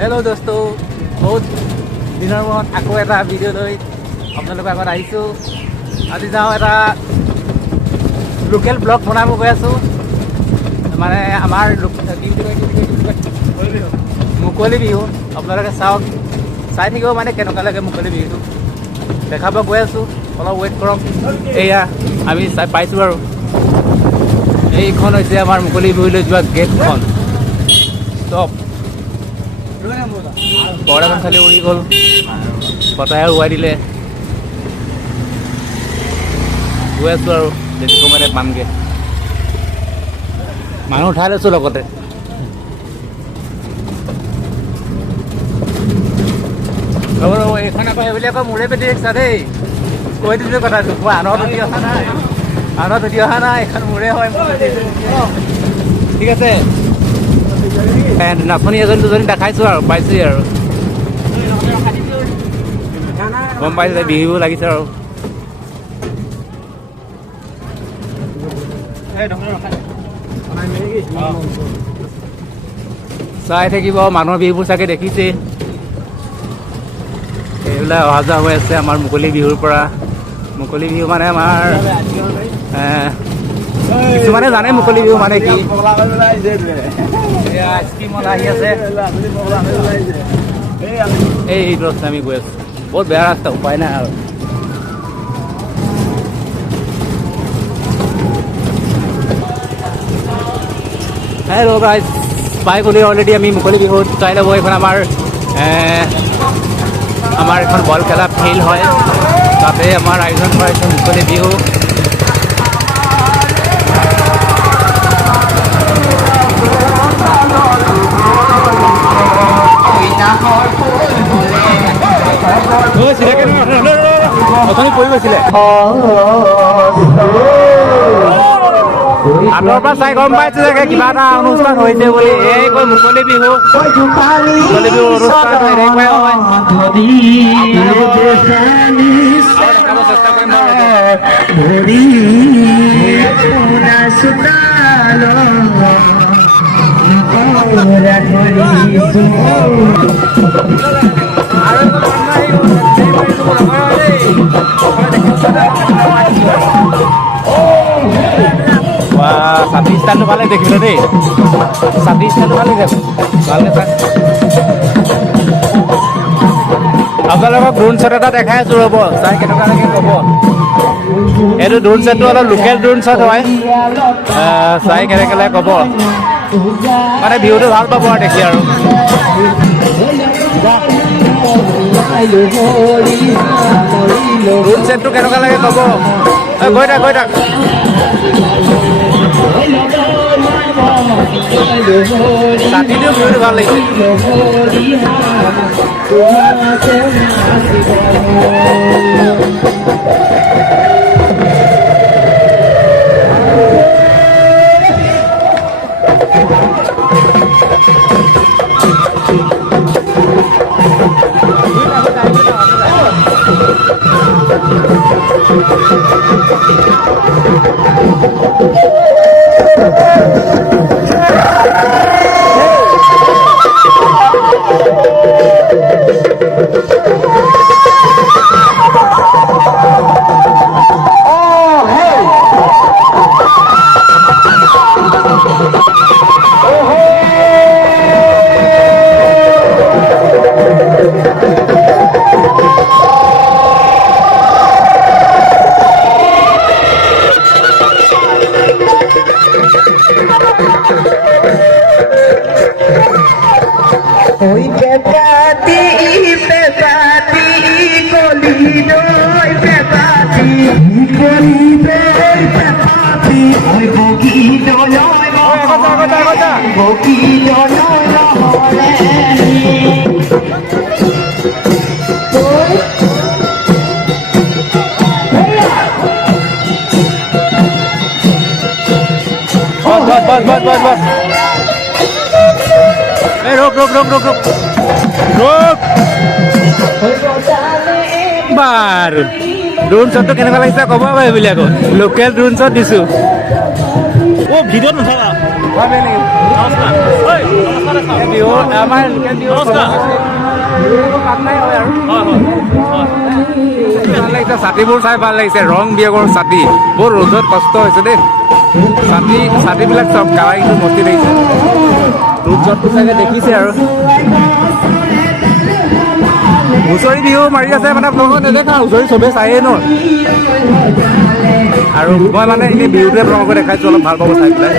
Hello' দোস্ত, বহুত দিনৰ মূৰত আকৌ এটা ভিডিঅ' লৈ আপোনালোকৰ আগত আহিছোঁ। আজি যাওঁ এটা লোকেল ব্লগ বনাব গৈ আছোঁ। মানে আমাৰ মুকলি বিহু আপোনালোকে চাওক, চাই থাকিব মানে কেনেকুৱা লাগে মুকলি বিহুটো দেখাব গৈ আছোঁ। অলপ ৱেইট কৰক। এয়া আমি চাই পাইছোঁ আৰু এইখন হৈছে আমাৰ মুকলি বিহুলৈ যোৱা গেটখন। ষ্টপ। পৰ্দাখন খালি উৰি গ'ল, বতাহে উৰাই দিলে। গৈ আছোঁ আৰু বেছি সময়তে পামগৈ। মানুহ উঠাই লৈছোঁ লগতে। ৰ'ব ৰ'ব, এইখন আকৌ সেইবুলি আকৌ মোৰে পেটি ৰিক্সা দেই, কৈ দিছোঁ কথাটো। মই আনত উঠি অহা নাই, এইখন মোৰে হয়। ঠিক আছে, নাচনী এজনী দুজনী দেখাইছোঁ আৰু পাইছোঁহি আৰু গম পাইছোঁ বিহু লাগিছে আৰু চাই থাকিব। মানুহৰ বিহুবোৰ চাগে দেখিছে, এইবিলাক অহা যোৱা হৈ আছে আমাৰ মুকলি বিহুৰ পৰা। মুকলি বিহু মানে আমাৰ কিছুমানে জানে মুকলি বিহু মানে কি। আহি আছে এই ৰাস্তা আমি গৈ আছোঁ, বহুত বেয়া ৰাস্তা, উপায় নাই আৰু। হেল্ল' গাইজ, পাই গ'লি অলৰেডি আমি মুকলি বিহুত। চাই ল'ব, এইখন আমাৰ এখন বল খেলা ফিল্ড হয়, তাতে আমাৰ আয়োজন কৰাইছে মুকলি বিহু। অথনি পৰি গৈছিলে, আঁতৰৰ পৰা চাই গম পাইছে চাগে কিবা এটা অনুষ্ঠান হৈছে বুলি। এই কৈ মুকলি বিহু অনুষ্ঠান এনেকুৱাই হয়। দেখাব চেষ্টা কৰিম ছাতি স্থানটো ভালে দেখিবলৈ দেই, ছাতি স্থানটো ভালে যাব ভালকৈ চাই। আপোনালোকক ড্ৰোন শ্বট এটা দেখাই আছোঁ, ৰ'ব চাই কেনেকুৱা লাগে ক'ব। এইটো ড্ৰোন শ্বটটো অলপ লোকেল ড্ৰোন শ্বট হয়, চাই কেনেকৈ লাগে ক'ব। মানে ভিউটো ভাল পাব আৰু দেখি আৰু। ড্ৰোন শ্বটটো কেনেকুৱা লাগে ক'ব। গৈ থাক ছাতিটো ভিউটো ভাল লাগিছে। बस रोक बार ड्रोन शॉट तो केनेকুৱা লাগিছে ক'ব ভাই বুলি আকৌ লোকেল ड्रोन शॉट দিছো ও ভিডিও নথা বিহু আমাৰ লোকেল বিহু কাম নাই হয় আৰু ভাল লাগিছে ছাতিবোৰ চাই ভাল লাগিছে ৰং বিৰঙৰ ছাতি বৰ ৰ'দত কষ্ট হৈছে দেই ছাতিবিলাক চব কালাৰিংটো মস্তি লাগিছে ৰ'দটো চাগে দেখিছে আৰু হুঁচৰি বিহু মাৰি আছে মানে আপোনালোকক নেদেখা হুঁচৰি চবেই চায়েই ন আৰু মই মানে এনেই বিহুটোৱে আপোনালোকক দেখাইছোঁ অলপ ভাল পাব চাই পেলাই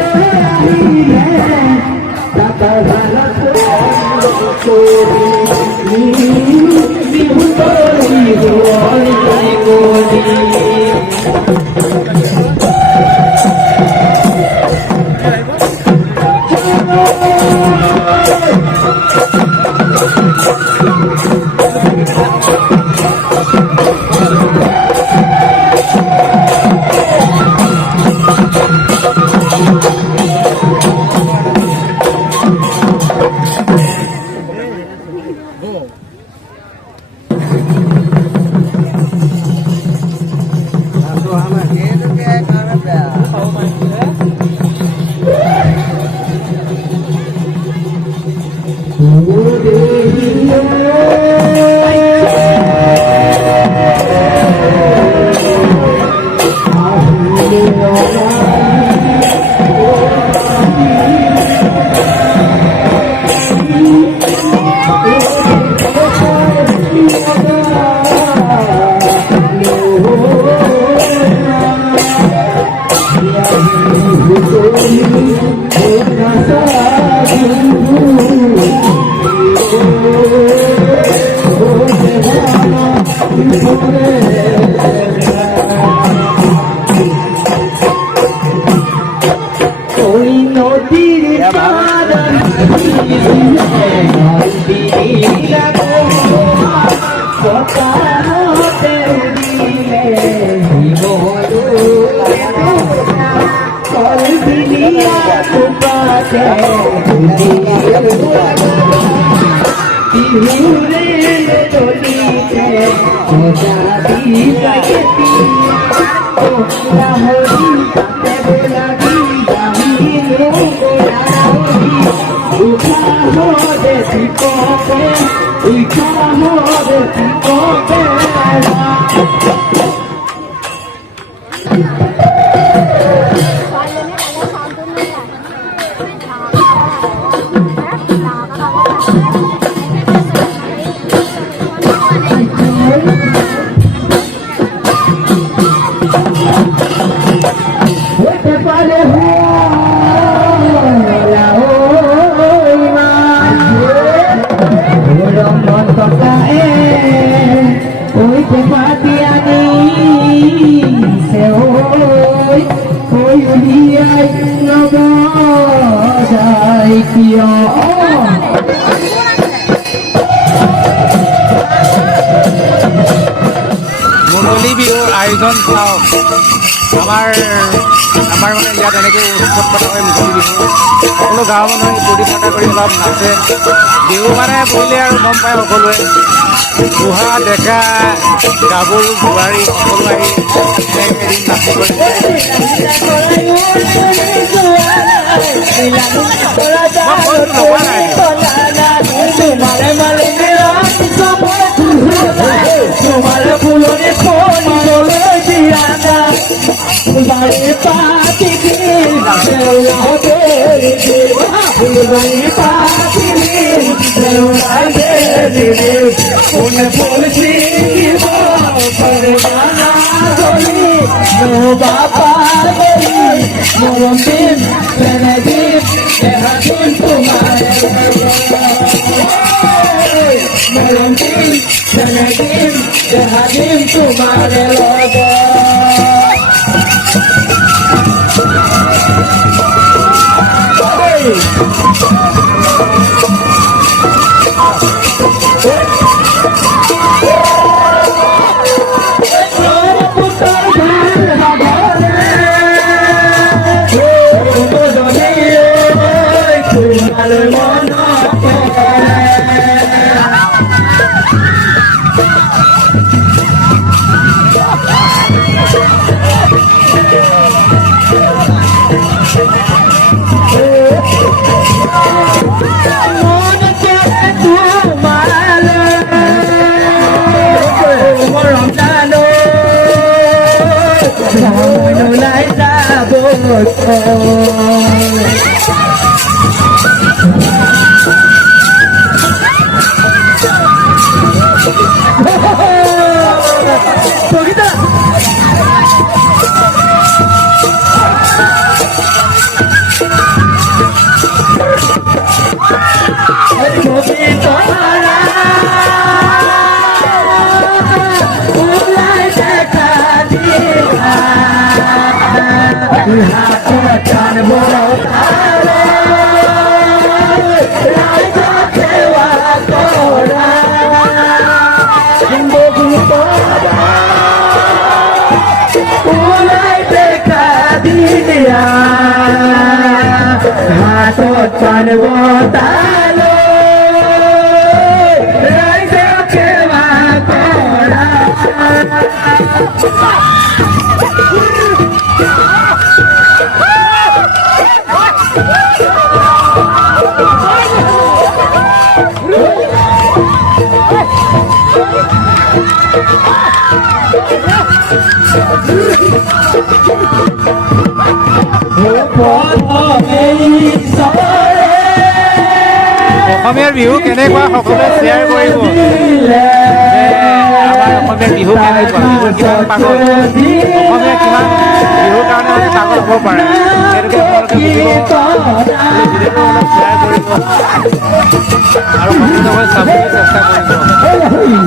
মুকলি বিহুৰ আয়োজন চাওক আমাৰ মানে ইয়াত এনেকৈ উৎসৱ পতা হয় মুকলি বিহু সকলো গাঁৱৰ মানুহে ফূৰ্তি ফাৰ্তা কৰি অলপ নাচে বিহু মানে বুলিলে আৰু গম পায় সকলোৱে বুঢ়া ডেকা গাভৰু বোৱাৰী সকলো আহি এদিন নাচি কৰি Oh অসমীয়াৰ বিহু কেনেকুৱা সকলোৱে শ্বেয়াৰ কৰিব আমাৰ অসমীয়াৰ বিহু কেনেকুৱা বিহুৰ কিমান পাগল অসমীয়া কিমান বিহুৰ কাৰণে মানে পাগল হ'ব পাৰে সেইটোকে আপোনালোকে বুজিব ভিডিঅ'টো অলপ শ্বেয়াৰ কৰিব আৰু সম্পূৰ্ণভাৱে চাবলৈ চেষ্টা কৰিব